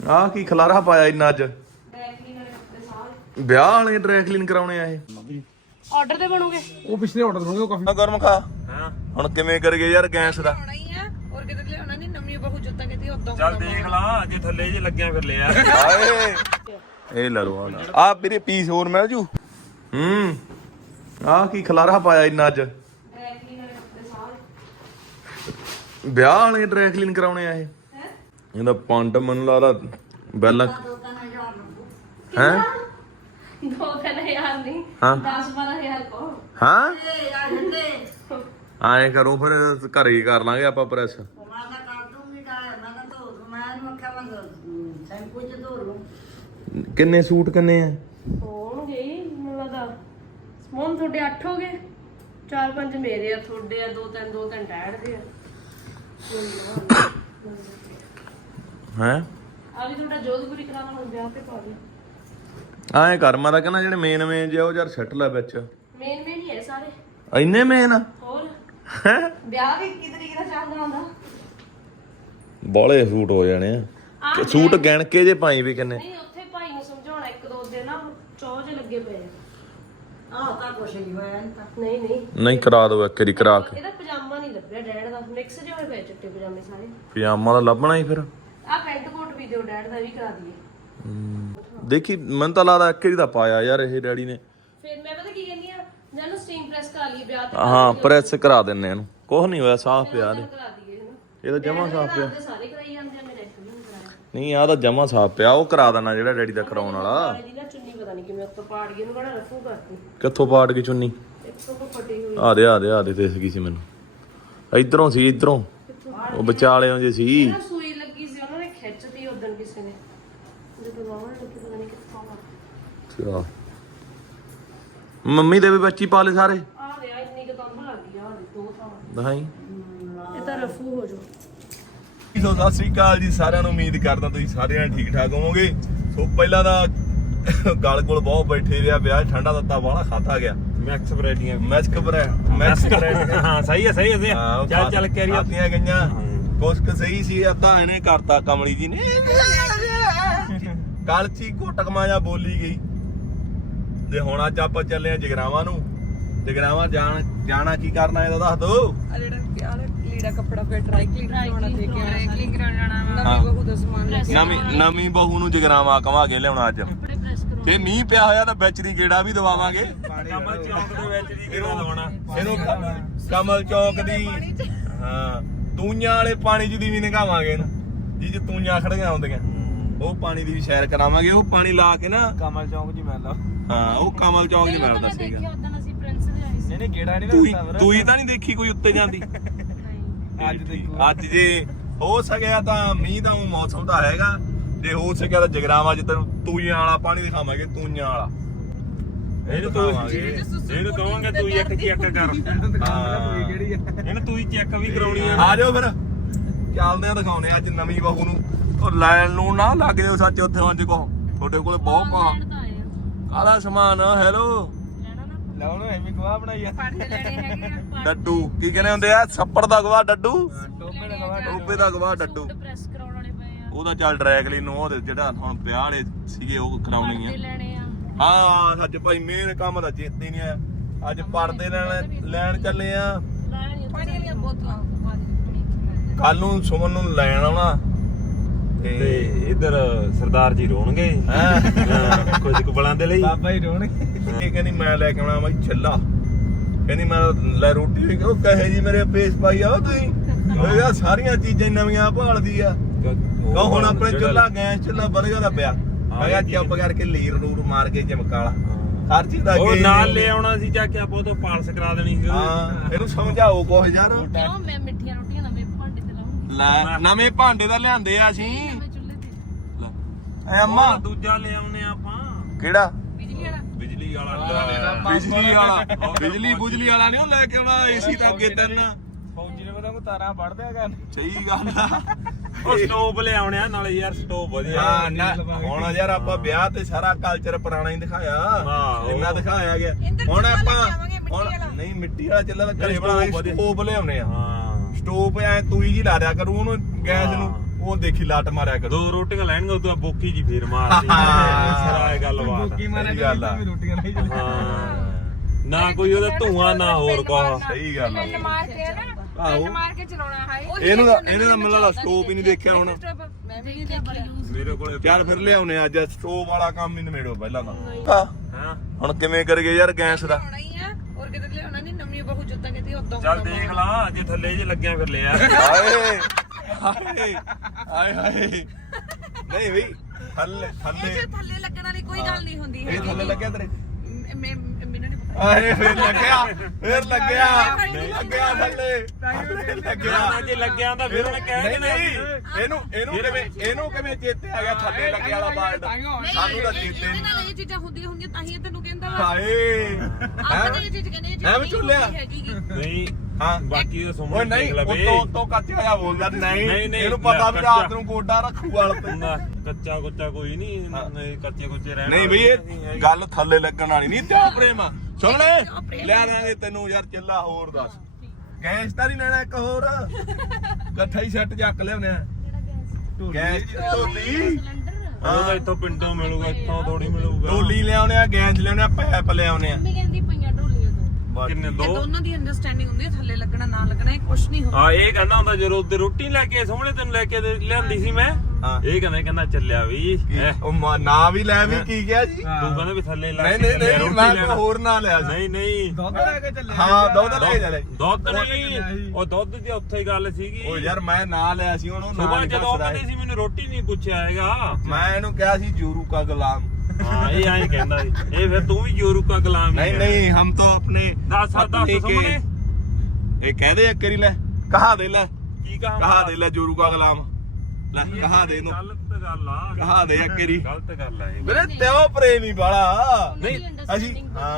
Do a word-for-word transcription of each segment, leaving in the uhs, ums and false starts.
ਆਹ ਕੀ ਖਲਾਰਾ ਪਾਇਆ ਇੰਨਾ ਅੱਜ? ਵਿਆਹ ਵਾਲੇ ਡਰਾਈ ਕਲੀਨ ਕਰਾਉਣੇ ਆ ਇਹ ਆਰਡਰ ਤੇ ਬਣੋਗੇ? ਉਹ ਪਿਛਲੇ ਆਰਡਰ ਬਣੋਗੇ ਉਹ ਕਾਫੀ ਗਰਮ ਖਾ। ਹੁਣ ਕਿਵੇਂ ਕਰਗੇ ਯਾਰ ਗੈਸ ਦਾ? ਹੋਰ ਕਿਤੇ ਲਿਆਉਣਾ ਨਹੀਂ, ਨਵੀਂ ਬਹੂ ਜੁੱਤਾਂ ਕਿਤੇ ਉਦੋਂ ਚੱਲ ਦੇਖ ਲਾ, ਜੇ ਥੱਲੇ ਜੇ ਲੱਗਿਆ ਫਿਰ ਲਿਆ। ਹਾਏ ਇਹ ਲੈ ਲਓ ਆ ਵੀਰੇ ਪੀਸ ਹੋਰ ਮਿਲ ਜੂ। ਹੂੰ ਆਹ ਕੀ ਖਲਾਰਾ ਪਾਇਆ ਇੰਨਾ ਅੱਜ? ਵਿਆਹ ਵਾਲੇ ਡਰਾਈ ਕਲੀਨ ਕਰਾਉਣੇ ਆ ਇਹ ਇਹਦਾ ਪੰਡ ਮੈਨੂੰ ਲੱਗਦਾ ਬੈਲਾਂ ਹੈ ਦੋ ਤਿੰਨ ਹਜ਼ਾਰ ਨਹੀਂ, ਹਾਂ ਦਸ ਬਾਰਾਂ ਹਜ਼ਾਰ ਕੋ। ਹਾਂ ਆਏ ਕਰੋ ਫਿਰ ਘਰੇ ਹੀ ਕਰ ਲਾਂਗੇ ਆਪਾਂ ਪ੍ਰੈਸ। ਕਿੰਨੇ ਸੂਟ ਕਿੰਨੇ ਆ ਹੋਣਗੇ ਮੈਨੂੰ ਲੱਗਦਾ ਸਮੋਨ ਤੁਹਾਡੇ ਅੱਠ ਹੋ ਗਏ, ਚਾਰ ਪੰਜ ਮੇਰੇ ਆ, ਤੁਹਾਡੇ ਆ ਦੋ ਤਿੰਨ, ਦੋ ਤਿੰਨ ਡੈਡ ਦੇ ਆ। ਹੈ ਆ ਵੀ ਤੁਹਾਡਾ ਜੋਧਪੁਰੀ ਕਰਾਉਣਾ ਹੁਣ ਵਿਆਹ ਤੇ ਪਾ ਦਿਓ। ਆਏ ਕਰ ਮੈਂ ਤਾਂ ਕਹਿੰਦਾ ਜਿਹੜੇ ਮੇਨ ਮੇਨ ਜੇ ਉਹ ਯਾਰ ਸੈੱਟ ਲੈ ਵਿੱਚ। ਮੇਨ ਮੇਨ ਹੀ ਹੈ ਸਾਰੇ। ਇੰਨੇ ਮੇਨ ਹੋਰ ਹੈ ਵਿਆਹ ਵੀ ਇੱਕੀ ਤਰੀਕ ਦਾ ਚੱਲਦਾ ਹੁੰਦਾ। ਬੋਲੇ ਸੂਟ ਹੋ ਜਾਣੇ ਆ। ਸੂਟ ਗਿਣ ਕੇ ਜੇ ਪਾਈ ਵੀ ਕਿੰਨੇ? ਨਹੀਂ ਉੱਥੇ ਭਾਈ ਨੂੰ ਸਮਝਾਉਣਾ ਇੱਕ ਦੋ ਦਿਨ ਨਾ ਚੌ ਜੇ ਲੱਗੇ ਪਏ ਆ। ਆਹ ਤਾਂ ਕੁਛ ਨਹੀਂ ਹੋਇਆ ਤਾਂ ਨਹੀਂ ਨਹੀਂ ਨਹੀਂ ਕਰਾ ਦੋ ਇੱਕ ਵਾਰੀ ਕਰਾ ਕੇ। ਇਹਦਾ ਪਜਾਮਾ ਨਹੀਂ ਲੱਭਿਆ ਡੈਡ ਦਾ, ਮਿਕਸ ਜਿਹੇ ਹੋਏ ਪਏ ਚਿੱਟੇ ਪਜਾਮੇ ਸਾਰੇ। ਪਜਾਮਾ ਤਾਂ ਲੱਭਣਾ ਹੀ ਫਿਰ। ਆ ਪੈਂਟ ਕੋਟ ਵੀ ਦਿਓ ਡੈਡ ਦਾ ਵੀ ਕਰਾ ਦਈਏ। ਦੇਖੀ ਮੈਨੂੰ ਤਾਂ ਲੱਗਦਾ ਇੱਕ ਵਾਰੀ ਦਾ ਪਾਇਆ ਯਾਰ ਇਹ ਡੈਡੀ ਨੇ। ਫਿਰ ਮੈਂ ਪਤਾ ਕੀ ਕਹਿੰਦੀ ਆ, ਜਾਨੂੰ ਸਟੀਮ ਪ੍ਰੈਸ ਕਰਾ ਲਈ ਵਿਆਹ ਤੇ ਹਾਂ ਪ੍ਰੈਸ ਕਰਾ ਦਿੰਨੇ ਇਹਨੂੰ, ਕੁਝ ਨਹੀਂ ਹੋਇਆ, ਸਾਫ਼ ਪਿਆ ਨੇ। ਕਰਾ ਦਈਏ ਇਹਨੂੰ। ਇਹ ਤਾਂ ਜਮਾ ਸਾਫ਼ ਪਿਆ। ਸਾਰੇ ਕਰਾਈ ਜਾਂਦੇ ਆ, ਮੇਰੇ ਇੱਕ ਵੀ ਨਹੀਂ ਕਰਾਇਆ। ਨਹੀਂ ਆਹ ਤਾਂ ਜਮਾ ਸਾਫ਼ ਪਿਆ, ਉਹ ਕਰਾ ਦੇਣਾ ਜਿਹੜਾ ਡੈਡੀ ਦਾ ਕਰਾਉਣ ਵਾਲਾ। ਇਹਦੀ ਨਾ ਚੁੰਨੀ ਪਤਾ ਨਹੀਂ ਕਿਵੇਂ ਉੱਤੋਂ ਪਾੜ ਗਈ, ਇਹਨੂੰ ਬੜਾ ਰਫੂ ਕਰਤੀ। ਕਿੱਥੋਂ ਪਾੜ ਗਈ ਚੁੰਨੀ? ਇੱਥੋਂ ਕੋ ਫਟੀ ਹੋਈ। ਆ ਦੇ ਆ ਦੇ ਆ ਦੇ ਦਿਸ ਗਈ ਸੀ ਮੈਨੂੰ। ਇਧਰੋਂ ਸੀ ਇਧਰੋਂ, ਉਹ ਵਿਚਾਲਿਓਂ ਜੇ ਸੀ। ਇਹਨਾਂ ਸੂਈ ਲੱਗੀ ਸੀ, ਉਹਨਾਂ ਨੇ ਖਿੱਚਤੀ ਉਦੋਂ ਕਿਸੇ ਨੇ, ਜਦੋਂ ਬਾਹਰ ਲੱਗੀ ਪਤਾ ਨਹੀਂ ਕਿੱਥੋਂ ਆ। ਅੱਛਾ ਮੰਮੀ ਦੇ ਵੀ ਬੱਚੀ ਪਾ ਲਏ ਸਾਰੇ? ਆ ਰਿਹਾ ਇੰਨੀ ਕੁ ਤੰਬ ਲੱਗ ਗਈ ਆ ਦੋ ਥਾਂ। ਦਿਖਾਈ। ਇਹ ਤਾਂ ਰਫੂ ਹੋ ਜਾਊ। ਸੋ ਸਤਿ ਸ੍ਰੀ ਅਕਾਲ ਜੀ ਸਾਰਿਆਂ ਨੂੰ, ਉਮੀਦ ਕਰਦਾ ਤੁਸੀਂ ਸਾਰੇ ਠੀਕ ਠਾਕ ਹੋਵੋਗੇ। ਸੋ ਪਹਿਲਾਂ ਤਾਂ ਗਲ ਕੋਲ ਬਹੁਤ ਬੈਠੇ ਰਿਹਾ, ਵਿਆਹ ਠੰਡਾ ਦਿੱਤਾ ਬਾਹਲਾ ਖਾਧਾ ਗਿਆ। ਮੈਕਸ ਵੈਰਾਈਟੀਆਂ ਮੈਸਕ ਬਰੇ ਮੈਸਕ ਹਾਂ ਸਹੀ ਹੈ ਸਹੀ ਹੈ। ਚੱਲ ਚੱਲ ਕੈਰੀ ਆਤੀਆਂ ਗਈਆਂ ਕੁਛ ਕੁ ਸਹੀ ਸੀ, ਅੱਧਾ ਇਹਨੇ ਕਰਤਾ ਕਮਲੀ ਜੀ ਨੇ। ਕੱਲ ਚੀ ਘੋਟਕਮਾ ਜਾਂ ਬੋਲੀ ਗਈ ਤੇ ਹੁਣ ਅੱਜ ਆਪਾਂ ਚੱਲੇ ਆ ਜਗਰਾਵਾਂ ਨੂੰ। ਜਗਰਾਵਾਂ ਜਾਣ ਜਾਣਾ ਕੀ ਕਰਨਾ ਇਹਦਾ ਦੱਸ ਦੋ। ਆ ਜਿਹੜਾ ਕਿਹਾ ਲੀੜਾ ਕੱਪੜਾ ਫੇਰ ਡਰਾਈ ਕਲੀਨ ਕਰਾਉਣਾ ਤੇ ਕਿ ਡਰਾਈ ਕਲੀਨ ਕਰਾਉਣਾ ਹਾਂ। ਨਵੀਂ ਬਹੂ ਦਾ ਸਮਾਨ ਲੈ ਕੇ ਨਵੀਂ ਨਵੀਂ ਬਹੂ ਨੂੰ ਜਗਰਾਵਾਂ ਕਵਾ ਕੇ ਲਿਆਉਣਾ ਅੱਜ। ਕੱਪੜੇ ਪ੍ਰੈਸ ਕਰੋ। ਜੇ ਮੀਂਹ ਪਿਆ ਹੋਇਆ ਤਾਂ ਵਿੱਚ ਦੀ ਗੇੜਾ ਵੀ ਦਵਾਵਾਂਗੇ। ਕਮਲ ਚੌਂਕ ਦੇ ਵਿੱਚ ਦੀ ਕਿਹੜਾ ਲਾਉਣਾ ਇਹਨੂੰ ਕਮਲ ਚੌਕ ਦੀ ਹਾਂ ਤੂਈਆਂ ਵਾਲੇ ਪਾਣੀ 'ਚ ਦੀ ਵੀ ਨਗਾਵਾਂਗੇ ਇਹਨੂੰ, ਜਿਹ 'ਚ ਤੂਈਆਂ ਖੜੀਆਂ ਹੁੰਦੀਆਂ। ਉਹ ਪਾਣੀ ਦੀ ਵੀ ਸੈਰ ਕਰਾਵਾਂਗੇ। ਉਹ ਪਾਣੀ ਲਾ ਕੇ ਨਾ ਕਮਲ ਚੌਂਕ ਜੀ ਮਿਲਦਾ। ਹਾਂ ਉਹ ਕਮਲ ਚੌਕ 'ਚ ਮਿਲਦਾ ਸੀਗਾ। ਉਦੋਂ ਅਸੀਂ ਪ੍ਰਿੰਸ ਦੇ ਆਏ ਸੀ। ਨਹੀਂ ਨਹੀਂ ਗੇੜਾ ਨਹੀਂ ਤੂੰ ਤੂੰ ਹੀ ਤਾਂ ਨਹੀਂ ਦੇਖੀ ਕੋਈ ਉੱਤੇ ਜਾਂਦੀ ਅੱਜ ਤੇ ਅੱਜ ਜੇ ਹੋ ਸਕਿਆ ਤਾਂ ਮੀਂਹ ਦਾ ਉਹ ਮੌਸਮ ਤਾਂ ਹੈਗਾ, ਜੇ ਹੋ ਸਕਿਆ ਤਾਂ ਜਗਰਾਵਾਂ 'ਚ ਤੈਨੂੰ ਤੂਈਆਂ ਵਾਲਾ ਪਾਣੀ ਦਿਖਾਵਾਂਗੇ। ਤੂਈਆਂ ਵਾਲਾ ਇਹਨੂੰ ਤੂੰ ਇਹਨੂੰ ਕਹਾਂਗੇ ਤੂੰ ਇੱਕ ਚੈੱਕ ਕਰ। ਹਾਂ ਇਹਨੂੰ ਤੂੰ ਹੀ ਚੈੱਕ ਵੀ ਕਰਾਉਣੀ ਆ। ਆ ਜਾਓ ਫਿਰ ਚੱਲਦੇ ਆ, ਦਿਖਾਉਣੇ ਅੱਜ ਨਵੀਂ ਬਹੂ ਨੂੰ। ਉਹ ਲੈਣ ਨੂੰ ਨਾ ਲੱਗ ਜਾਓ ਸੱਚ ਉੱਥੇ ਉਂਝ ਕੋ ਤੁਹਾਡੇ ਕੋਲੇ ਬਹੁਤ ਪਾ ਲੈਣ ਤਾਂ ਆਏ ਆ। ਆਲਾ ਸਮਾਨ। ਹੈਲੋ ਲੈਣਾ ਨਾ ਲਾਉਣ ਐਵੇਂ ਗਵਾ ਬਣਾਈ ਆ। ਪਰਦੇ ਲੈਣੇ ਹੈਗੇ ਆ। ਡੱਡੂ ਕੀ ਕਹਿੰਦੇ ਹੁੰਦੇ ਆ? ਛੱਪੜ ਦਾ ਗਵਾ ਡੱਡੂ, ਟੋਪੇ ਦਾ ਗਵਾ ਟੋਪੇ ਦਾ ਗਵਾ ਡੱਡੂ। ਪ੍ਰੈਸ ਕਰਾਉਣ ਵਾਲੇ ਪਏ ਆ। ਉਹਦਾ ਚੱਲ ਡਰੈਗਲੀ ਨੂੰ ਉਹ ਜਿਹੜਾ ਹੁਣ ਵਿਆਹ ਵਾਲੇ ਸੀਗੇ ਉਹ ਕਰਾਉਣੀ ਪਰਦੇ ਆ। ਲੈਣੇ ਆ। ਹਾਂ ਸੱਚ ਭਾਈ ਮੇਨ ਕੰਮ ਦਾ ਚੇਤੇ ਨਹੀਂ ਆਇਆ। ਅੱਜ ਪਰਦੇ ਲੈਣ ਲੈਣ ਚੱਲੇ ਆ। ਲੈਣ ਪਾਣੀ ਵਾਲੀਆਂ ਬੋਤਲਾਂ ਕੱਲ ਨੂੰ ਸੁਮਨ ਨੂੰ ਲੈਣ ਆਉਣਾ ਤੇ ਤੇ ਇੱਧਰ ਸਰਦਾਰ ਜੀ ਰੋਣਗੇ ਹੈਂ। ਕੁਝ ਕੁ ਬਲਾਂ ਦੇ ਲਈ। ਬਾਬਾ ਹੀ ਰੋਣਗੇ। ਇਹ ਕਹਿੰਦੀ ਮੈਂ ਲੈ ਕੇ ਆਉਣਾ ਬਾਈ ਛੱਲਾ। ਕਹਿੰਦੀ ਮੈਂ ਲੈ ਰੋਟੀ ਵੀ ਉਹ ਕਹੇ ਜੀ ਮੇਰੇ ਫੇਸ ਪਾਈ ਆ ਤੁਸੀਂ। ਉਹ ਯਾਰ ਸਾਰੀਆਂ ਚੀਜ਼ਾਂ ਨਵੀਆਂ ਭਾਲਦੀ ਆ। ਕਹੋ ਹੁਣ ਆਪਣੇ ਚੁੱਲਾ ਗੈਸ ਚੁੱਲਾ ਬਰਗਾ ਦਾ ਪਿਆ। ਮੈਂ ਕਿਹਾ ਚੁੱਪ ਕਰਕੇ ਲੀਰ ਰੂਰ ਮਾਰ ਕੇ ਚਮਕਾਲਾ ਹਰ ਚੀਜ਼ ਦਾ ਉਹ ਅੱਗੇ ਨਾਲ ਲੈ ਆਉਣਾ ਸੀ ਜਾ ਕੇ ਆਪਾਂ ਉਹ ਤੋਂ ਪਾਲਸ ਕਰਾ ਦੇਣੀ ਸੀ। ਹਾਂ ਇਹਨੂੰ ਸਮਝਾਓ ਕੁਛ ਯਾਰ। ਕਿਉਂ ਮੈਂ ਮਿੱਠੀਆਂ ਰੋਟੀਆਂ ਨਵੇਂ ਭਾਂਡੇ ਤੇ ਲਾਉਂਗੀ। ਲੈ ਨਵੇਂ ਭਾਂਡੇ ਦਾ ਲਿਆਂਦੇ ਆ ਅਸੀਂ। ਨਵੇਂ ਚੁੱਲ੍ਹੇ ਤੇ। ਐ ਅੰਮਾ ਦੂਜਾ ਲੈ ਆਉਨੇ ਆਪਾਂ ਕਿਹੜਾ? ਬਿਜਲੀ ਵਾਲਾ ਬਿਜਲੀ ਵਾਲਾ। ਬਿਜਲੀ ਵਾਲਾ ਬਿਜਲੀ ਬੁਜਲੀ ਵਾਲਾ ਨਹੀਂ ਲੈ ਕੇ ਆਉਣਾ। ਏਸੀ ਤਾਂ ਅੱਗੇ ਤਿੰਨ। ਫੌਜੀ ਨੇ ਪਤਾ ਕੋ ਤਾਰਾਂ ਵੜ ਦਿਆ ਕਰ। ਸਹੀ ਗੱਲ ਆ। ਉਹ ਸਟੋਵ ਲੈ ਆਉਣੇ ਆ ਨਾਲੇ ਯਾਰ ਸਟੋਵ ਵਧੀਆ। ਹਾਂ ਨਾ ਹੁਣ ਯਾਰ ਆਪਾਂ ਵਿਆਹ ਤੇ ਸਾਰਾ ਕਲਚਰ ਪੁਰਾਣਾ ਹੀ ਦਿਖਾਇਆ। ਹਾਂ, ਇੰਨਾ ਦਿਖਾਇਆ ਗਿਆ। ਇੰਦਰ ਹੁਣ ਚੁੱਲ੍ਹਾ ਆਪਾਂ ਲੈ ਕੇ ਆਵਾਂਗੇ, ਮਿੱਟੀ ਹੁਣ ਵਾਲਾ। ਨਹੀਂ ਮਿੱਟੀ ਵਾਲਾ ਚੱਲਾ ਤਾਂ ਘਰੇ ਸਟੋਵ ਬਣਾਵਾਂਗੇ। ਵਧੀਆ। ਸਟੋਵ ਲਿਆਉਣੇ ਆ। ਹਾਂ ਸਟੋਵ ਐ ਤੂੰ ਹੀ ਜੀ ਲਾ ਦਿਆ ਕਰੂ ਉਹਨੂੰ ਗੈਸ ਨੂੰ। ਉਹ ਦੇਖੀ ਲੱਟ ਮਾਰਿਆ ਕਰੋ ਦੋ ਰੋਟੀਆਂ ਲੈਣਗੇ ਉਦੋਂ ਬੋਕੀ ਜੀ ਫੇਰ ਮਾਰਦੀ ਸਾਰਾ ਗੱਲਬਾਤ ਸਹੀ ਗੱਲ ਆ ਹਾਂ ਨਾ ਕੋਈ ਉਹਦਾ ਧੂਆਂ ਨਾ ਹੋਰ ਕੋ ਸਹੀ ਗੱਲ ਆ ਮਾਰ ਕੇ ਨਾ ਆਹੋ ਮਾਰ ਕੇ ਚਲਾਉਣਾ ਹਾਏ ਇਹਨੂੰ ਤਾਂ ਇਹਨੇ ਤਾਂ ਮੈਨੂੰ ਲੱਗਦਾ ਸਟੋਪ ਹੀ ਨਹੀਂ ਦੇਖਿਆ ਹੁਣ ਮੈਂ ਵੀ ਨਹੀਂ ਦੇਖਿਆ ਮੇਰੇ ਕੋਲੇ ਚੱਲ ਫਿਰ ਲਿਆਉਨੇ ਅੱਜ ਸਟੋਪ ਵਾਲਾ ਕੰਮ ਹੀ ਨਿਬੇੜੋ ਪਹਿਲਾਂ ਤਾਂ ਹਾਂ ਹੁਣ ਕਿਵੇਂ ਕਰਗੇ ਯਾਰ ਗੈਸ ਦਾ ਆਉਣਾ ਹੀ ਆ ਹੋਰ ਕਿਤੇ ਲਿਆਉਣਾ ਨਹੀਂ ਨਵੀਂ ਬਹੂ ਜੁੱਤਾਂ ਕਿਤੇ ਉਦੋਂ ਚੱਲ ਦੇਖ ਲਾ ਜੇ ਥੱਲੇ ਜੇ ਲੱਗਿਆ ਫਿਰ ਲਿਆ ਹਾਏ ਹਾਏ ਹਾਏ ਹਾਏ ਨਹੀਂ ਬਈ ਥੱਲੇ ਥੱਲੇ ਇਹ ਥੱਲੇ ਲੱਗਣ ਵਾਲੀ ਕੋਈ ਗੱਲ ਨਹੀਂ ਹੁੰਦੀ ਇਹ ਥੱਲੇ ਲੱਗਿਆ ਤੇਰੇ ਮੈਂ ਮੈਂ- ਮੈਨੂੰ ਨਹੀਂ ਪਤਾ ਆਏ ਫਿਰ ਲੱਗਿਆ ਫਿਰ ਲੱਗਿਆ ਲੱਗਿਆ ਥੱਲੇ ਥੱਲੇ ਲੱਗਿਆ ਨਾ ਜੇ ਲੱਗਿਆ ਤਾਂ ਫਿਰ ਉਹਨੇ ਕਹਿ ਨਹੀਂ ਦੇਣਾ ਨਹੀਂ ਇਹਨੂੰ ਇਹਨੂੰ ਕਿਵੇਂ ਇਹਨੂੰ ਕਿਵੇਂ ਚੇਤੇ ਆ ਗਿਆ ਥੱਲੇ ਲੱਗਿਆ ਵਾਲਾ ਬਾਲਟ ਸਾਨੂੰ ਤਾਂ ਚੇਤੇ ਇਹਦੇ ਨਹੀਂ ਨਾਲ ਇਹ ਚੀਜ਼ਾਂ ਹੁੰਦੀਆਂ ਹੁੰਦੀਆਂ ਤਾਂ ਹੀ ਇਹ ਤੈਨੂੰ ਕਹਿੰਦਾ ਵਾ ਹਾਏ ਆਪਾਂ ਤਾਂ ਇਹ ਚੀਜ਼ ਕਹਿੰਦੇ ਇਹ ਚੀਜ਼ ਐਵੇਂ ਨਹੀਂ ਝੁੱਲਿਆ? ਹੁੰਦੀ ਹੈਗੀ ਗੀ। ਨਹੀਂ ਹਾਂ ਬਾਕੀ ਤਾਂ ਓਏ ਸੁਮਨ ਨਹੀਂ ਦੇਖ ਲਵੇ ਉਤੋਂ ਉਤੋਂ ਕੱਚਾ ਜਿਹਾ ਬੋਲਦਾ ਨਹੀਂ ਨਹੀਂ, ਨਹੀਂ, ਇਹਨੂੰ ਪਤਾ ਵੀ ਕੱਚਾ। ਰਾਤ ਨੂੰ ਗੋਡਾ ਰੱਖੂ ਵਾਲ ਤੇ ਨਾ ਕੱਚਾ ਕੁੱਚਾ ਕੋਈ ਨਹੀਂ ਨਹੀਂ ਕੱਚੇ ਕੁੱਚੇ ਰਹਿਣਾ ਨਹੀਂ ਬਈ ਇਹ ਗੱਲ ਥੱਲੇ ਲੱਗਣ ਵਾਲੀ ਨਹੀਂ ਤੇ ਪ੍ਰੇਮ ਸੁਣ ਲੈ ਲੈ ਲਾਂਗੇ ਤੈਨੂੰ ਯਾਰ ਚੱਲਾ ਹੋਰ ਦੱਸ ਗੈਸ ਤਾਂ ਨਹੀਂ ਲੈਣਾ ਇੱਕ ਹੋਰ ਇਕੱਠਾ ਹੀ ਸੈੱਟ ਚੱਕ ਲਿਆਉਣੇ ਆ ਗੈਸ ਢੋਲੀ ਉਹ ਤਾਂ ਇੱਥੋਂ ਪਿੰਡੋਂ ਮਿਲੂਗਾ ਇੱਥੋਂ ਥੋੜੀ ਮਿਲੂਗਾ ਢੋਲੀ ਲਿਆਉਣੇ ਆ ਗੈਸ ਲਿਆਉਣੇ ਆ ਪੈਪ ਲਿਆਉਣੇ ਆ ਮੰਮੀ ਕਹਿੰਦੀ ਪਈਆਂ ਢੋਲੀਆਂ ਤੋਂ ਕਿੰਨੇ ਇਹ ਦੋ ਦੋਨਾਂ ਦੀ ਅੰਡਰਸਟੈਂਡਿੰਗ ਹੁੰਦੀ ਹੈ ਥੱਲੇ ਲੱਗਣਾ ਨਾ ਲੱਗਣਾ ਇਹ ਕੁਝ ਨਹੀਂ ਹੁੰਦਾ ਹਾਂ ਇਹ ਕਹਿੰਦਾ ਹੁੰਦਾ ਜਦੋਂ ਉੱਤੇ ਰੋਟੀ ਲੈ ਕੇ ਸੋਹਣੇ ਤੈਨੂੰ ਲੈ ਕੇ ਦੇ- ਲਿਆਂਦੀ ਸੀ ਮੈਂ ਹਾਂ। ਇਹ ਕਹਿੰਦਾ ਕਹਿੰਦਾ ਚੱਲਿਆ ਵੀ ਹੈਂ। ਉਹ ਮਾ- ਨਾ ਵੀ ਲੈ ਵੀ ਕੀ ਗਿਆ ਜੀ ਤੂੰ ਕਹਿੰਦਾ ਵੀ ਥੱਲੇ ਲਾ ਨਹੀਂ ਕੇ ਨਹੀਂ ਚੱਲਿਆ, ਨਹੀਂ ਰੋਟੀ ਮੈਂ ਲੈਣਾ। ਕੋਈ ਹੋਰ ਨਾ ਲਿਆ ਸੀ ਨਹੀਂ ਨਹੀਂ ਦੁੱਧ ਲੈ ਕੇ ਚੱਲੇ ਹਾਂ ਦੁੱਧ ਲੈ ਕੇ ਚਲੇ ਦੁੱਧ ਨਹੀਂ ਉਹ ਦੁੱਧ ਦੀ ਉੱਥੇ ਹੀ ਗੱਲ ਸੀਗੀ ਉਹ ਯਾਰ ਮੈਂ ਨਾ ਲਿਆ ਸੀ ਉਹਨੂੰ ਨਾ ਸੁਬਾਹ ਨਹੀਂ ਜਦੋਂ ਦੱਸਦਾ ਕਹਿੰਦੀ ਸੀ ਮੈਨੂੰ ਰੋਟੀ ਨਹੀਂ ਪੁੱਛਿਆ ਹੈਗਾ ਮੈਂ ਇਹਨੂੰ ਕਿਹਾ ਸੀ ਜੂਰੂ ਕਾ ਗੁਲਾਮ ਹਾਂ ਇਹ ਐਂ ਕਹਿੰਦਾ ਸੀ ਇਹ ਫਿਰ ਤੂੰ ਵੀ ਜੋਰੂ ਕਾ ਗੁਲਾਮ ਹੀ नहीं ਹੈ। नहीं हम तो अपने दस साल दस पत्नी के सामने। ये कह दे एक करी ले कहा दे ले ਕੀ ਕਹਾਂ कहा दे ले जोरू का गुलाम ले कहा दे नु ਗਲਤ ਗੱਲ ਆ कहा दे एक करी ਗਲਤ ਗੱਲ ਆ ਇਹ मेरे तेओ प्रेमी बड़ा ਨਹੀਂ ਅਸੀਂ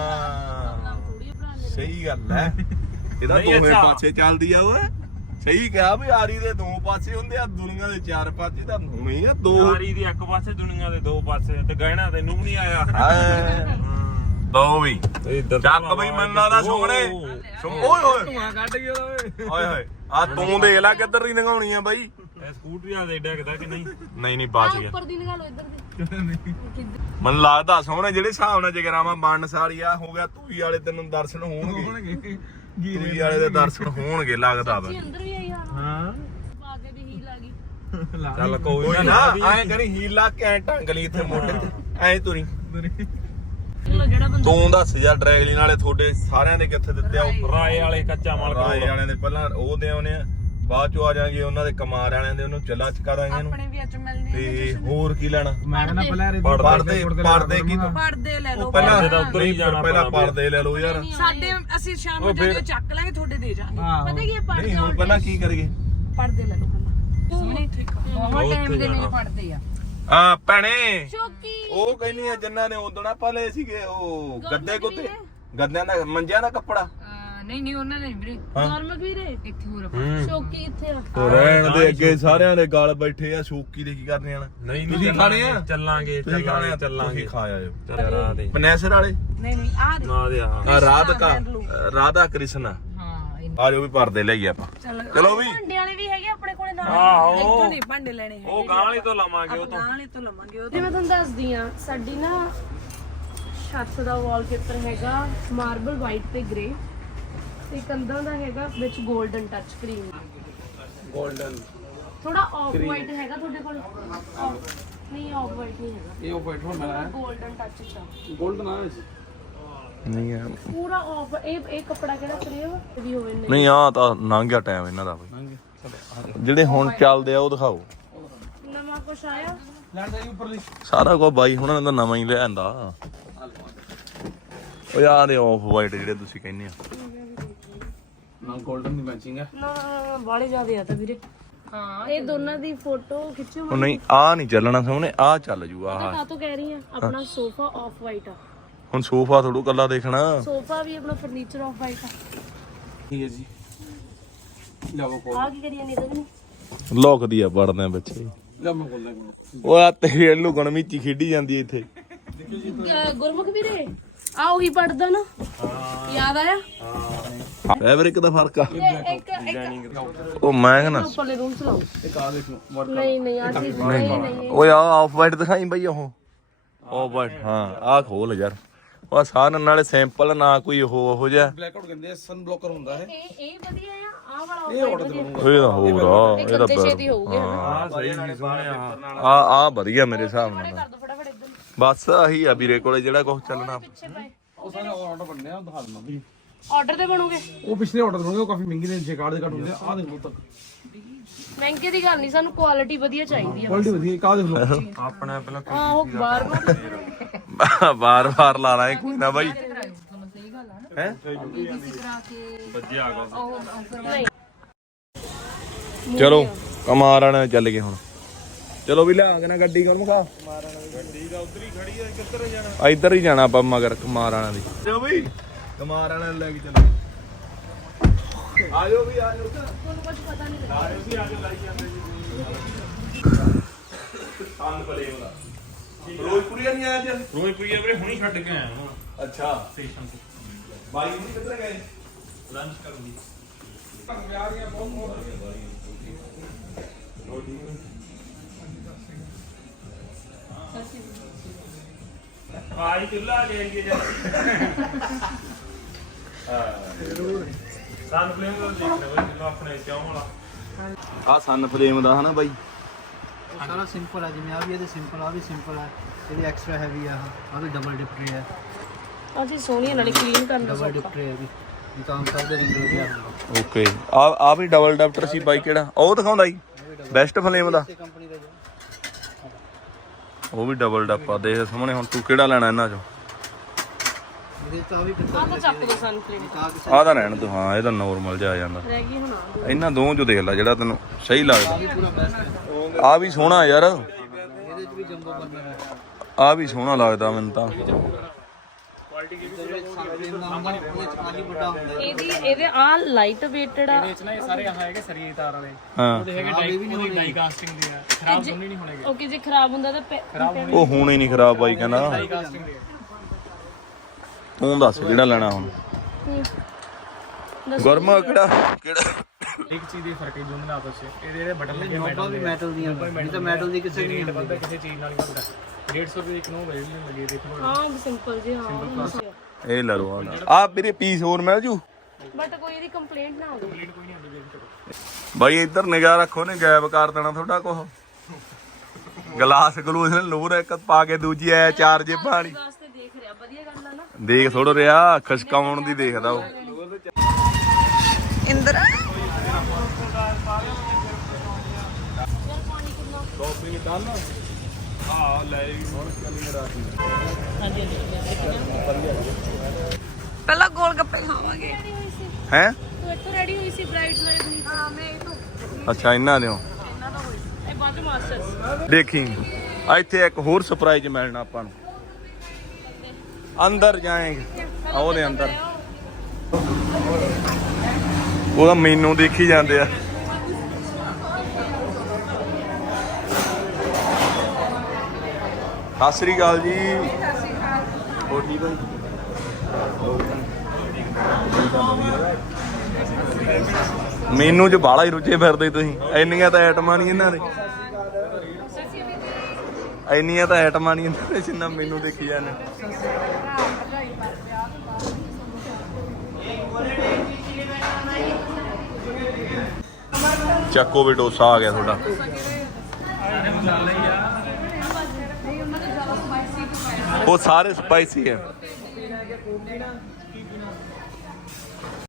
ਹਾਂ ਸਹੀ ਗੱਲ ਹੈ ਇਹਦਾ ਨਹੀਂ ਦੋਵੇਂ ਅੱਛਾ। ਪਾਸੇ ਚੱਲਦੀ ਆ ਓਏ ਸਹੀ ਕਿਹਾ ਵੀ ਆਰੀ ਦੇ ਦੋ ਪਾਸੇ ਹੁੰਦੇ ਆ ਦੁਨੀਆ ਦੇ ਚਾਰ ਪਾਸੇ ਤਾਂ ਹੋਣੀ ਆ ਦੋ ਯਾਰੀ ਦੀ ਇੱਕ ਪਾਸੇ ਦੁਨੀਆ ਦੇ ਦੋ ਪਾਸੇ ਤੇ ਗਹਿਣਾ ਤੈਨੂੰ ਵੀ ਨਹੀਂ ਆਇਆ ਹਾਂ। ਦੋ ਵੀ ਇੱਧਰ ਚੱਕ ਬਈ ਮੈਨੂੰ ਲੱਗਦਾ ਸੋਹਣੇ ਸੋ- ਓਏ ਹੋਏ ਧੂਆਂ ਕੱਢ ਗਿਆ ਓਏ ਓਏ ਹੋਏ ਆ ਤੂੰ ਦੇਖ ਲੈ ਕਿੱਧਰ ਦੀ ਨਗਾਉਣੀ ਆ ਬਾਈ ਇਹ ਸਕੂਟਰੀ ਆ ਦੇ ਡਿੱਗਦਾ ਕਿ ਨਹੀਂ ਨਹੀਂ ਨਹੀਂ ਬਚ ਗਿਆ ਉੱਪਰ ਦੀ ਨਿਕਾਲ ਲਓ ਇੱਧਰ ਦੀ ਮੈਨੂੰ ਲੱਗਦਾ ਸੋਹਣੇ ਜਿਹੜੇ ਹਿਸਾਬ ਨਾਲ ਜਗਰਾਵਾਂ ਬਣਨ ਸਾਰੀ ਆ ਹੋ ਗਿਆ ਤੂਈ ਵਾਲੇ ਤੈਨੂੰ ਦਰਸ਼ਨ ਹੋਣਗੇ ਹੋਣਗੇ ਤੂਈ ਵਾਲੇ ਦੇ ਦਰਸ਼ਨ ਹੋਣਗੇ ਲੱਗਦਾ ਵਾ ਜੀ ਅੰਦਰ ਵੀ ਆਈ ਹਾਂ ਹਾਂ ਪਾ ਕੇ ਵੀ ਹੀਲ ਆ ਗਈ ਚੱਲ ਕੋਈ ਕੋਈ ਨਾ ਨਾ ਐਂ ਕਰੀ ਹੀਲ ਲਾ ਕੇ ਐਂ ਟੰਗ ਲਈ ਇੱਥੇ ਮੋਢੇ ਤੇ ਐਂ ਤੁਰੀ ਚਲੋ ਜਿਹੜਾ ਬੰਦਾ ਤੂੰ ਦੱਸ ਯਾਰ ਡਰੈਗਲਿਨ ਵਾਲੇ ਤੁਹਾਡੇ ਸਾਰਿਆਂ ਦੇ ਕਿੱਥੇ ਦਿੱਤੇ ਆ ਉਹ ਰਾਏ ਵਾਲੇ ਕੱਚਾ ਮਾਲ ਰਾਏ ਕਰੋੜ ਵਾਲਿਆਂ ਦੇ ਪਹਿਲਾਂ ਉਹ ਦੇ ਆਉਨੇ ਆ ਬਾਅਦ ਚੋਂ ਆ ਜਾਾਂਗੇ ਉਹਨਾਂ ਦੇ ਕਮਾਰ ਵਾਲਿਆਂ ਦੇ ਉਹਨੂੰ ਚੱਲਾ ਚਕਾ ਦਾਂਗੇ ਇਹਨੂੰ ਆਪਣੇ ਵੀ ਅੱਜ ਮਿਲਨੇ ਤੇ ਹੋਰ ਕੀ ਲੈਣਾ ਮੈਂ ਕਹਿੰਦਾ ਪਹਿਲਾਂ ਰੇ ਪੜਦੇ ਪੜਦੇ ਕੀ ਤੂੰ ਪੜਦੇ ਲੈ ਲਓ ਪਹਿਲਾਂ ਪਰਦੇ ਤਾਂ ਉੱਧਰ ਹੀ ਨਹੀਂ, ਜਾਣਾ ਪਹਿਲਾਂ ਪੈਣਾ ਪਰਦੇ ਲੈ ਲਓ ਯਾਰ ਸਾਡੇ ਅਸੀਂ ਸ਼ਾਮ ਨੂੰ ਜਦੋਂ ਚੱਕ ਲਾਂਗੇ ਤੁਹਾਡੇ ਦੇ ਜਾਾਂਗੇ ਪਤਾ ਕੀ ਹੈ ਪੜ ਨਹੀਂ ਹੁਣ ਪਹਿਲਾਂ ਕੀ ਕਰੀਏ ਪੜਦੇ ਲੈ ਲਓ ਪਹਿਲਾਂ ਸੋਹਣੇ ਬਹੁਤ ਉੱਥੇ ਟਾਈਮ ਦੇ ਜਾਣਾ। ਲਈ ਪੜਦੇ ਆ ਆ ਭੈਣੇ ਸ਼ੌਕੀ ਉਹ ਕਹਿੰਦੀ ਆ ਜਿੰਨਾਂ ਨੇ ਉਦੋਂ ਆਪਾਂ ਲਏ ਸੀਗੇ ਉਹ ਗੱਦੇ ਗੁੱਦੇ ਗੱਦਿਆਂ ਦਾ ਮੰਜਿਆਂ ਦਾ ਕੱਪੜਾ ਨਹੀਂ ਨਹੀਂ ਉਹਨਾਂ ਨੇ ਵੀਰੇ ਗੌਰਮਕ ਵੀਰੇ ਇੱਥੇ ਹੋਰ ਹੂੰ ਸ਼ੌਕੀ ਇੱਥੇ ਆ ਰਹਿਣ ਦੇ ਅੱਗੇ ਸਾਰਿਆਂ ਦੇ ਗਲ ਬੈਠੇ ਆ ਸ਼ੌਕੀ ਦੇ ਕੀ ਕਰਨੇ ਆਣਾ ਨਹੀਂ ਤੁਸੀਂ ਖਾਣੇ ਆ? ਚੱਲਾਂਗੇ ਤੁਸੀਂ ਖਾਣੇ ਚੱਲਾਂਗੇ ਆ ਚੱਲਾਂਗੇ ਤੁਸੀਂ ਖਾ ਆਇਓ ਚੱਲ ਰਾਹ ਦੇ ਪਨੈਸਰ ਵਾਲੇ ਨਹੀਂ ਨਹੀਂ ਆ ਦੇ ਨਾ ਦੇ ਆ ਆ ਰਾਧਾ ਰਾਧਾ ਕ੍ਰਿਸ਼ਨ ਹਾਂ ਆ ਜੋ ਵੀ ਪਰਦੇ ਲਈਏ ਆਪਾਂ ਚੱਲ ਚਲੋ ਵੀ ਭਾਂਡੇ ਵਾਲੇ ਵੀ ਹੈਗੇ ਆਪਣੇ ਕੋਲੇ ਨਾਲ ਆਹੋ ਇੱਥੋਂ ਨਹੀਂ ਭਾਂਡੇ ਲੈਣੇ ਹੈ ਉਹ ਗਾਂ ਵਾਲੀ ਤੋਂ ਲਵਾਂਗੇ ਉਹ ਤੋਂ ਗਾਂ ਵਾਲੇ ਤੋਂ ਲਵਾਂਗੇ ਉਹ ਜੇ ਮੈਂ ਤੁਹਾਨੂੰ ਦੱਸਦੀ ਆ ਸਾਡੀ ਨਾ ਛੱਤ ਦਾ ਵਾਲਪੇਪਰ ਹੈਗਾ ਮਾਰਬਲ ਵਾਈਟ ਤੇ ਗ੍ਰੇ ਤੇ ਕੰਧਾਂ ਦਾ ਹੈਗਾ ਵਿੱਚ 골ਡਨ ਟੱਚ ਕਰੀਮ 골ਡਨ ਥੋੜਾ ਆਫ ਵਾਈਟ ਹੈਗਾ ਤੁਹਾਡੇ ਕੋਲ Off- ਨਹੀਂ ਆਫ ਵਾਈਟ ਨਹੀਂ ਹੈਗਾ ਇਹ ਉਹ ਬੈਠੋ ਮੈਂ 골ਡਨ ਟੱਚ ਚ ਆ। 골ਡਨ ਆ ਨਹੀਂ ਆ ਪੂਰਾ ਆਫ ਇਹ ਇਹ ਕੱਪੜਾ ਕਿਹੜਾ ਕਰਿਓ ਵੀ ਹੋਵੇ ਨੇ ਨਹੀਂ ਆ ਤਾਂ ਲੰਘ ਗਿਆ ਟਾਈਮ ਇਹਨਾਂ ਦਾ ਬਈ ਜਿਹੜੇ ਹੁਣ ਚੱਲਦੇ ਆ ਉਹ ਦਿਖਾਓ ਨਵਾਂ ਕੁਛ ਆਇਆ ਲੈਣ ਦੇ ਉੱਪਰਲੀ ਸਾਰਾ ਕੁਝ ਬਾਈ ਹੁਣਾਂ ਨੇ ਤਾਂ ਨਵਾਂ ਹੀ ਲਿਆਂਦਾ ਉਹ ਯਾਰ ਇਹ ਆਫ ਵਾਈਟ ਜਿਹੜੇ ਤੁਸੀਂ ਕਹਿੰਦੇ ਆ ਨਾ 골ਡਨ ਦੀ ਮੈਚਿੰਗ ਹੈ ਨਾ ਬਾਲੇ ਜ਼ਿਆਦੇ ਆ ਤਾਂ ਵੀਰੇ ਹਾਂ ਇਹ ਦੋਨਾਂ ਦੀ ਫੋਟੋ ਖਿੱਚੋ ਉਹ ਨਹੀਂ ਆ ਨਹੀਂ ਚੱਲਣਾ ਸਾਹਮਣੇ ਆ ਚੱਲ ਜੂ ਮੈਂ ਆਹ ਕਾਹਤੋਂ ਕਹਿ ਰਹੀ ਆ ਆਪਣਾ ਸੋਫਾ ਆਫ ਵਾਈਟ ਆ ਹੁਣ ਸੋਫਾ ਥੋੜੂ ਕੱਲਾ ਦੇਖਣਾ ਸੋਫਾ ਵੀ ਆਪਣਾ ਫਰਨੀਚਰ ਆਫ ਵਾਈਟ ਆ ਠੀਕ ਹੈ ਜੀ ਲਵੋ ਕੋਲ ਆ ਕੀ ਕਰੀਏ ਨਹੀਂ ਤਾਂ ਨਹੀਂ ਲੋਕਦੀ ਆ ਪੜਦੇ ਬੱਚੇ ਲੈ ਮੈਂ ਕੋਲ ਲੈ ਉਹ ਆ ਤੇਰੇ ਲੁਕਣ ਵਿੱਚ ਖੇਡੀ ਜਾਂਦੀ ਇੱਥੇ ਗੁਰਮੁਖ ਵੀਰੇ ਆ ਉਹੀ ਪੜਦਾ ਨਾ ਯਾਦ ਆਇਆ ਹਾਂ ਫੈਬਰਿਕ ਦਾ ਫਰਕ ਆ ਇਹ ਇੱਕ ਇੱਕ ਉਹ ਮੈਂ ਕਹਿੰਦਾ ਉੱਪਰਲੇ ਰੂਮ ਚ ਲਾਓ ਇੱਕ ਆ ਦੇਖ ਵਰਕ ਨਹੀਂ ਨਹੀਂ ਆ ਚੀਜ਼ ਨਹੀਂ ਨਹੀਂ ਓਏ ਆ ਆਫ ਵਾਈਟ ਦਿਖਾਈ ਬਈ ਉਹ ਆਫ ਵਾਈਟ ਹਾਂ ਆ ਖੋਲ ਯਾਰ ਉਹ ਸਾਰਨ ਨਾਲੇ ਸੈਂਪਲ ਨਾ ਕੋਈ ਉਹ ਉਹੋ ਜਿਹਾ ਬਲੈਕ ਆਊਟ ਕਹਿੰਦੇ ਸਨ ਬਲੋਕਰ ਹੁੰਦਾ ਹੈ ਇਹ ਇਹ ਵਧੀਆ ਆ ਆ ਵਾਲਾ ਇਹ ਆਰਡਰ ਕਰੂੰਗਾ ਇਹ ਤਾਂ ਹੋਰ ਆ ਇਹ ਤਾਂ ਤੇ ਛੇਤੀ ਹੋਊਗੇ ਹਨਾ ਆ ਸਹੀ ਨਹੀਂ ਸੋਹਣਿਆ ਆ ਆ ਵਧੀਆ ਮੇਰੇ ਹਿਸਾਬ ਨਾਲ ਕਰ ਦੋ ਫਟਾਫਟ ਇੱਧਰ ਬਸ ਆਹੀ ਆ ਵੀਰੇ ਕੋਲੇ ਜਿਹੜਾ ਕੁਝ ਚੱਲਣਾ ਪਿੱਛੇ ਪਏ ਉਹ ਸਾਰੇ ਆਰਡਰ ਬਣਨੇ ਆ ਦਿਖਾ ਦਿੰਦਾ ਵੀ ਆਰਡਰ ਤੇ ਬਣੋਗੇ ਉਹ ਪਿਛਲੇ ਆਰਡਰ ਕਰੋਗੇ ਉਹ ਕਾਫੀ ਮਹਿੰਗੇ ਨੇ ਜੇ ਕਾਰਡ ਦੇ ਘੱਟ ਹੁੰਦੇ ਆ ਦੇਖ ਲਓ ਤੱਕ ਮਹਿੰਗੇ ਦੀ ਗੱਲ ਨਹੀਂ ਸਾਨੂੰ ਕੁਆਲਿਟੀ ਵਧੀਆ ਚਾਹੀਦੀ ਆ ਕੁਆਲਿਟੀ ਵਧੀਆ ਕਾ ਦੇਖ ਲਓ ਆਪਣਾ ਪਹਿਲਾਂ ਆ ਉਹ ਬਾਰ ਬਾਰ ਬਾਰ ਬਾਰ ਲਾ ਲਾਂਗੇ ਕੋਈ ਨਾ ਬਾਈ ਹੈ ਵੱਜਿਆ ਆ ਨਹੀਂ ਚਲੋ ਕਮਾਰਾਂ ਨਾਲ ਚੱਲ ਗਏ ਹੁਣ ਚਲੋ ਵੀ ਲਿਆ ਕੇ ਨਾ ਗੱਡੀ ਕੋਲ ਮਖਾ ਗੱਡੀ ਦਾ ਉਧਰ ਹੀ ਖੜੀ ਆ ਕਿੱਧਰ ਜਾਣਾ ਇੱਧਰ ਹੀ ਜਾਣਾ ਆਪਾਂ ਮਗਰ ਕਮਾਰਾਂ ਦੀ ਚਲੋ ਬਈ ਕਮਾਰਾਂ ਨਾਲ ਲੈ ਕੇ ਚੱਲੋ ਆਜੋ ਵੀ ਆਜੋ ਤੁਹਾਨੂੰ ਕੁਝ ਪਤਾ ਨਹੀਂ ਆਜੋ ਸੀ ਆਜੋ ਲਾਈ ਜਾਂਦੇ ਜੀ ਸੰਨ ਪਲੇਮ ਦਾ ਫਿਰੋਜ਼ਪੁਰੀਆ ਨਹੀਂ ਆਇਆ ਜੀ ਫਿਰੋਜ਼ਪੁਰੀਆ ਵੀਰੇ ਹੁਣੀ ਛੱਡ ਕੇ ਆਇਆ ਹਾਂ ਅੱਛਾ ਸਟੇਸ਼ਨ ਤੇ ਬਾਈ ਹੁਣ ਕਿੱਧਰ ਗਏ ਲੰਚ ਕਰਨ ਦੀ ਆਈ ਚੁੱਲਾ ਲੈ ਆਈਏ ਜਦ ਸਾਨ ਫਲੇਮ ਦਾ ਦੇਖਣਾ ਬਈ ਜਿਵੇਂ ਆਪਣੇ ਕਿਉਂ ਵਾਲਾ ਆ ਸੰਨ ਫਲੇਮ ਦਾ ਹਨਾ ਬਾਈ ਸਾਰਾ ਸਿੰਪਲ ਹੈ ਜਿਵੇਂ ਆ ਵੀ ਇਹਦੇ ਸਿੰਪਲ ਆ ਵੀ ਸਿੰਪਲ ਹੈ ਇਹਦੀ ਐਕਸਟਰਾ ਹੈਵੀ ਆ ਆ ਵੀ ਡਬਲ ਡਿਪ ਟਰੇ ਹੈ ਆ ਜੀ ਸੋਹਣੀ ਨਾਲੇ ਕਲੀਨ ਕਰਨ ਦਾ ਡਬਲ ਡਿਪ ਟਰੇ ਹੈ ਵੀ ਇਹ ਕੰਮ ਕਰਦੇ ਰਿੰਗ ਹੋ ਗਿਆ ਓਕੇ ਆ ਆ ਵੀ ਡਬਲ ਡਾਪਟਰ ਸੀ ਬਾਈ ਕਿਹੜਾ ਉਹ ਦਿਖਾਉਂਦਾ ਜੀ ਬੈਸਟ ਫਲੇਮ ਦਾ ਇਹ ਕੰਪਨੀ ਦਾ ਜੋ ਉਹ ਵੀ ਡਬਲ ਡਾਪਾ ਦੇਖ ਸਾਹਮਣੇ ਹੁਣ ਤੂੰ ਕਿਹੜਾ ਲੈਣਾ ਇਹਨਾਂ ਚੋਂ ਇਹਦੇ ਤਾਂ ਆ ਵੀ ਆ ਤਾਂ ਚੱਕ ਦੋ ਸਾਨੂੰ ਫਲੇਮ ਕਾ ਕਿਸੇ ਆਹ ਤਾਂ ਰਹਿਣ ਤੂੰ ਹਾਂ ਇਹ ਤਾਂ ਨੋਰਮਲ ਜਿਹਾ ਆ ਜਾਂਦਾ ਰਹਿ ਗਈ ਹੁਣ ਆ ਇਹਨਾਂ ਦੋਵਾਂ ਚੋਂ ਦੇਖ ਲੈ ਜਿਹੜਾ ਤੈਨੂੰ ਸਹੀ ਲੱਗਦਾ ਪੂਰਾ ਬੈਸਟ ਹੈ ਆ ਵੀ ਸੋਹਣਾ ਯਾਰ ਇਹਦੇ ਚ ਵੀ ਜੰਬੋ ਬਣਿਆ ਹੈ ਆ ਵੀ ਸੋਹਣਾ ਲੱਗਦਾ ਮੈਨੂੰ ਤਾਂ ਇਹਦੇ ਵਿੱਚ ਸਾਡੇ ਨਾਮ ਦਾ ਉਹਦੇ ਚ ਆਲੀ ਵੱਡਾ ਹੁੰਦਾ ਹੈ ਇਹਦੀ ਇਹਦੇ ਆ ਲਾਈਟ ਵੇਟਡ ਆ ਇਹ ਸਾਰੇ ਆਹ ਹੈਗੇ ਸਰੀਏ ਤਾਰ ਵਾਲੇ ਹਾਂ ਉਹਦੇ ਹੈਗੇ ਡਾਈ ਉਹਦੀ ਡਾਈ ਕਾਸਟਿੰਗ ਦੇ ਆ ਖਰਾਬ ਦੋਨੇ ਨਹੀਂ ਹੋਣਗੇ ਓਕੇ ਜੇ ਖਰਾਬ ਹੁੰਦਾ ਤਾਂ ਪੈ- ਉਹ ਹੁਣ ਹੀ ਨਹੀਂ ਖਰਾਬ ਬਾਈ ਕਹਿੰਦਾ ਡਾਈ ਕਾਸਟਿੰਗ ਦੇ ਆ ਤੂੰ ਦੱਸ ਜਿਹੜਾ ਲੈਣਾ ਹੁਣ ਹੂੰ। ਗੁਰਮਾ ਕਿਹੜਾ ਕਿਹੜਾ ਇੱਕ ਚੀਜ਼ ਦੇ ਫਰਕ ਹੈ ਦੋਨਾਂ ਦੇ ਆਪਸ ਵਿੱਚ ਇਹਦੇ ਜਿਹੜੇ ਬਟਨ ਲੱਗੇ ਨੋਬਾਂ ਵੀ ਮੈਟਲ ਦੀਆਂ ਇਹ ਤਾਂ ਮੈਟਲ ਦੀ ਕਿਸੇ ਨਹੀਂ ਰੇਟ ਹੁੰਦੀ ਬੰਦਾ ਕਿਸੇ ਚੀਜ਼ ਨਾਲ ਹੀ ਬਣਦਾ ਡੇਢ ਸੌ ਰੁਪਏ ਇੱਕ ਨੋ ਵੇਲ ਨਹੀਂ ਲੱਗੇ ਦੇਖੋ ਹਾਂ ਸਿੰਪਲ ਜੀ ਹਾਂ ਇਹ ਲੈ ਲਓ ਆ ਵੀਰੇ ਪੀਸ ਹੋਰ ਮਿਲ ਜੂ ਬਟ ਕੋਈ ਇਹਦੀ ਕੰਪਲੇਂਟ ਨਾ ਹੋਵੇ ਕੋਈ ਨਹੀਂ ਆਉਂਦੀ ਵੇਖ ਬਾਈ ਇੱਧਰ ਨਿਗਾਹ ਰੱਖੋ ਨੇ ਗਾਇਬ ਕਰ ਦੇਣਾ ਤੁਹਾਡਾ ਕੁਛ ਗਲਾਸ ਗਲੂਸ ਨੇ ਲੋਰ ਇੱਕ ਪਾ ਕੇ ਦੂਜੀ ਐ ਚਾਰ ਜੇ ਪਾਣੀ ਵਾਸਤੇ ਦੇਖ ਰਿਹਾ ਵਧੀਆ ਗੱਲ ਆ ਨਾ ਦੇਖ ਥੋੜਾ ਰਿਹਾ ਖਸ਼ਕਾਉਣ ਦੀ ਦੇਖਦਾ ਉਹ ਇੰਦਰ ਹਾਂ ਲੈ ਵੀ ਹੁਣ ਚੱਲੀ ਰਾਤੀ ਪਹਿਲਾਂ ਗੋਲ ਗੱਪੇ ਖਾਵਾਂਗੇ ਹੈ ਤੂੰ ਇੱਥੋਂ ਰੈਡੀ ਹੋਈ ਸੀ ਬ੍ਰਾਈਡਸ ਵੇਅਰ ਦੀ ਹਾਂ ਮੈਂ ਇਹ ਤੋਂ ਅੱਛਾ ਇਹਨਾਂ ਦੇ ਇਹਨਾਂ ਦਾ ਹੋਈ ਸੀ ਇਹ ਬਾਅਦ ਮਾਸਟਰਸ ਦੇਖੀ ਆ ਇੱਥੇ ਇੱਕ ਹੋਰ ਸਰਪ੍ਰਾਈਜ਼ ਮਿਲਣਾ ਆਪਾਂ ਨੂੰ ਅੰਦਰ ਜਾਏਂਗੇ ਆ ਉਹਦੇ ਅੰਦਰ ਉਹਦਾ ਮੈਨੂੰ ਦੇਖੀ ਜਾਂਦੇ ਆ ਸਤਿ ਸ੍ਰੀ ਅਕਾਲ ਜੀ ਹੋ ਠੀਕ ਹੈ ਮੈਨੂੰ ਚ ਬਾਲਾ ਹੀ ਰੁੱਝੇ ਫਿਰਦੇ ਤੁਸੀਂ ਇੰਨੀਆਂ ਤਾਂ ਆਈਟਮਾਂ ਨਹੀਂ ਇਹਨਾਂ ਦੇ ਇੰਨੀਆਂ ਤਾਂ ਆਈਟਮਾਂ ਨਹੀਂ ਇਹਨਾਂ ਦੇ ਜਿੰਨਾ ਮੈਨੂੰ ਦੇਖੀ ਜਾਂਦੇ ਚੱਕੋ ਵੀ ਡੋਸਾ ਆ ਗਿਆ ਤੁਹਾਡਾ ਉਹ ਸਾਰੇ ਸਪਾਈਸੀ ਹੈ